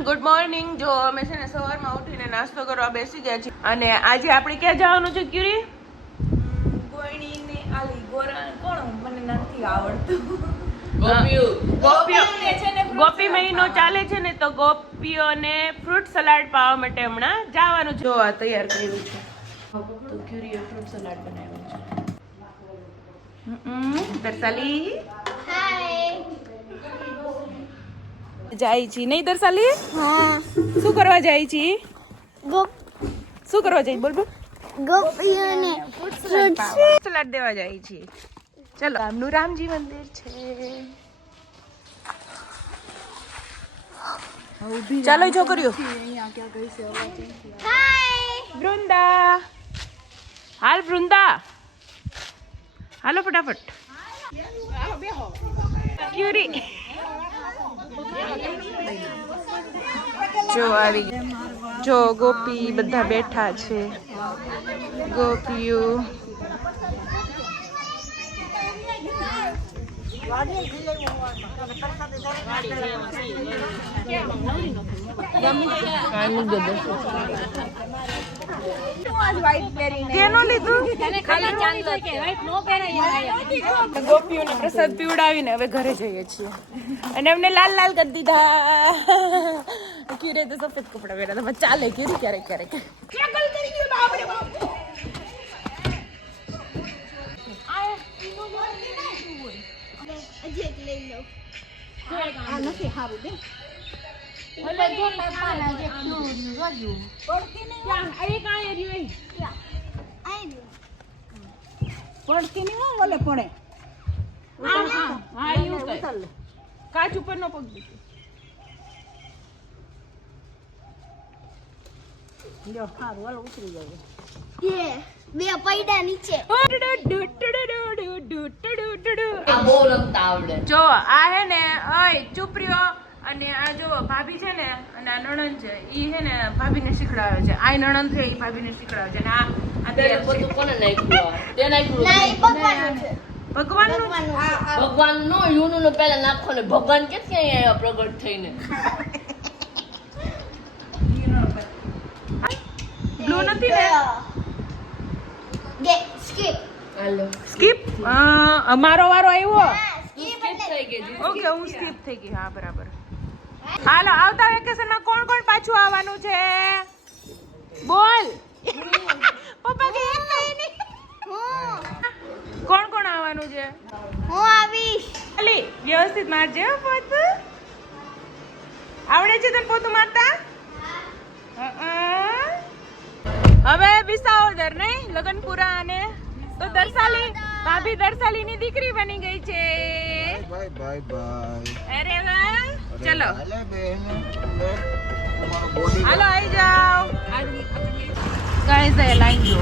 Everyone, good morning. જો અમે છે ને સવારમાં ઉઠીને નાસ્તો કરવા બેસી ગયા છીએ અને આજે આપણે ક્યાં જવાનું છે ક્યુરી? ગોયણીને આલી ગોરા કોણ મને નથી આવડતું. ગોપી મહિનો ચાલે છે ને, તો ગોપીઓને ફ્રૂટ સલાડ પાવા માટે હમણાં જવાનું છે. જો આ તૈયાર કર્યું છે, તો ક્યુરીએ ફ્રૂટ સલાડ બનાવ્યું છે. દર્શાલી જાય છે નહીં? દર્શાલી હા શું કરવા જાય છે? શું કરવા જાય? બોલ બોલ. ગોપીઓને ફ્રૂટ સલાડ દેવા જાય છે. ચલો, ગામનું રામજી મંદિર છે. ચાલો છોકરીઓ. વૃંદા, હાલ વૃંદા, હાલો ફટાફટ. ક્યુરી જો આવી ગઈ. જો ગોપી બધા બેઠા છે. ગોપીઓ ગોપીઓને પ્રસાદ પીવડાવીને હવે ઘરે જઈએ છીએ અને એમને લાલ લાલ કરી દીધા. ક્યુરે તો સફેદ કપડા પહેર્યા હતા, ચાલે ક્યુરી ક્યારેક ક્યારેક. કાચ ઉપર નો પગ બે પૈડા નીચે. જો આ હે ને, ઓય ચૂપ રહ્યો. અને આ જો ભાભી છે ને, અને આ નણંદ છે, ઈ હે ને ભાભીને શીખડાવે છે. આ નણંદ છે, ઈ ભાભીને શીખડાવે છે. અને આ બધું કોને નાખ્યું? તે નાખ્યું નહીં, ભગવાનનું છે. ભગવાનનું ભગવાન નો યુનું નો પહેલા નાખો ને. ભગવાન ક્યાંથી અહીંયા પ્રગટ થઈને? બ્લુ નથી ને? સ્કીપ. હાલો સ્કીપ. અમારો વારો આવ્યો. સ્કીપ થઈ ગઈ. ઓકે, હું સ્કીપ થઈ ગઈ. હા, બરાબર. હાલો, આવતા વેકેશનમાં કોણ કોણ પાછું આવવાનું છે? બોલ. પપ્પા કે એક કઈ નહીં. કોણ કોણ આવવાનું છે? હું આવીશ. અલી વ્યવસ્થિત મારજે હો પોતું. આવડે છે તને પોતું મારતા? હવે વિસાવદર નહીં, લગન પૂરા. અને તો દર્શાલી ભાભી દર્શાલીની દીકરી બની ગઈ છે. Bye bye bye. અરે વાહ. ચલો હાલે બેન, તમારો બોડી હાલો આવી જાઓ. ગાઈસ એ લાઈન જો,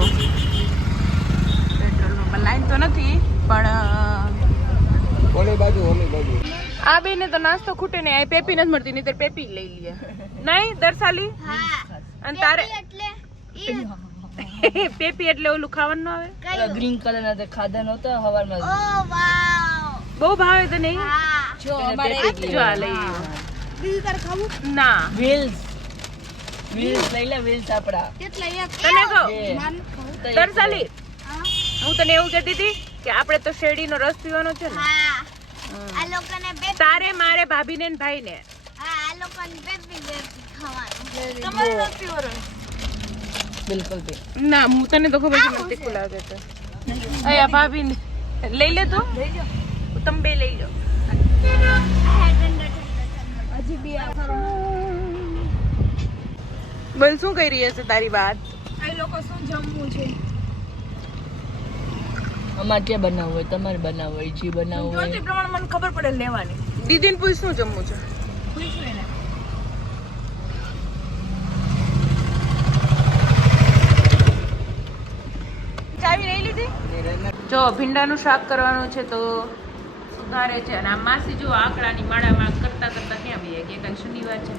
પેટ્રોલ પંપ લાઈન તો નથી પણ ઓલી બાજુ ઓલી બાજુ. આ બેને તો નાસ્તો ખૂટે ને. આ પેપી નથી મળતી, નહીં તો પેપી લઈ લઈએ. નહીં દર્શાલી? હા. અને તારે એટલે પેપી એટલે ઓલું ખાવાનું ન આવે? ગ્રીન કલર ના તે ખાધા નહોતા હવારમાં. ઓ વાવ. બહુ ભાવે તો નહીં? હા. જો આ લઈ બીજું તારે ખાવું? ના. વ્હીલ્સ લઈ લે. વ્હીલ્સ આપડા કેટલા એક? તને કહું બે. દર્શાલી, હું તને એવું કહેતી હતી કે આપણે તો શેરડીનો રસ પીવાનો છે ને. હા. આ લોકોને બે. તારે મારે ભાભીને ને ભાઈને. હા, આ લોકોને બે ખાવાનું. તમારે નથી પીવાનું. બિલકુલ બે. ના, હું તને તો ખબર છે મને તીખું લાગે છે. અયા ભાભી લઈ લે તું. તમે બે લઈ લો. હજી બે બોલ, શું કહી રહી હશે તારી વાત? આ લોકો શું જમવું છે? અમારે ક્યાં બનાવવું હોય? તમારે બનાવવું હોય, જે બનાવવું જોતી હોય. પ્રમાણે મને ખબર પડે લેવાની. દીદીને પૂછ શું જમવું છે. પૂછ્યું એને. ચાવી લઈ લીધી? જો ભીંડાનું શાક કરવાનું છે તો સુધારે છે. અને આ માસી જો આકડાની માળામાં કરતા કરતા ક્યાં બી કે કાલ શનિવાર છે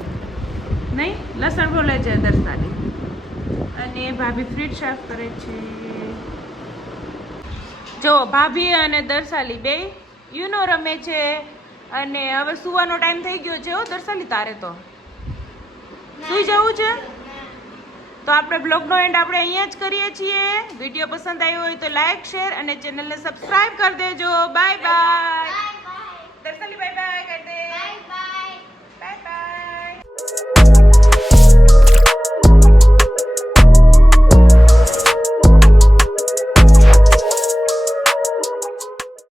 નહીં. લસણ બોલે છે દર્શાલી. અને ભાભી ફ્રીટ સાફ કરે છે. જો ભાભી અને દર્શાલી બે રમે છે. અને હવે સુવાનો ટાઈમ થઈ ગયો છે. દર્શાલી તારે તો સુઈ જવું છે? તો આપણે બ્લોગનો એન્ડ આપણે અહીંયા જ કરીએ છીએ. વિડીયો પસંદ આવ્યો હોય તો લાઈક શેર અને ચેનલને સબસ્ક્રાઇબ કરી દેજો. Bye bye.